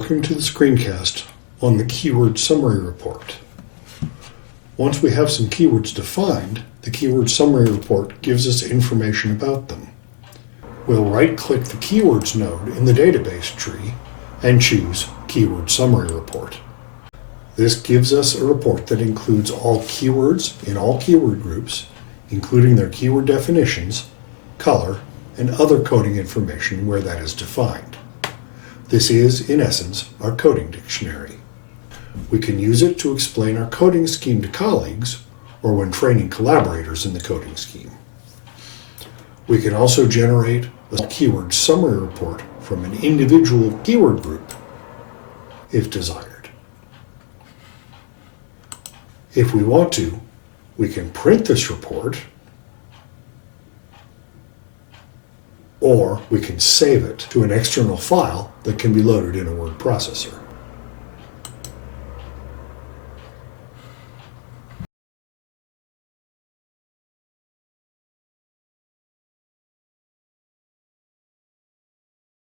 Welcome to the screencast on the keyword summary report. Once we have some keywords defined, the keyword summary report gives us information about them. We'll right-click the keywords node in the database tree and choose Keyword Summary Report. This gives us a report that includes all keywords in all keyword groups, including their keyword definitions, color, and other coding information where that is defined. This is, in essence, our coding dictionary. We can use it to explain our coding scheme to colleagues or when training collaborators in the coding scheme. We can also generate a keyword summary report from an individual keyword group if desired. If we want to, we can print this report, or we can save it to an external file that can be loaded in a word processor.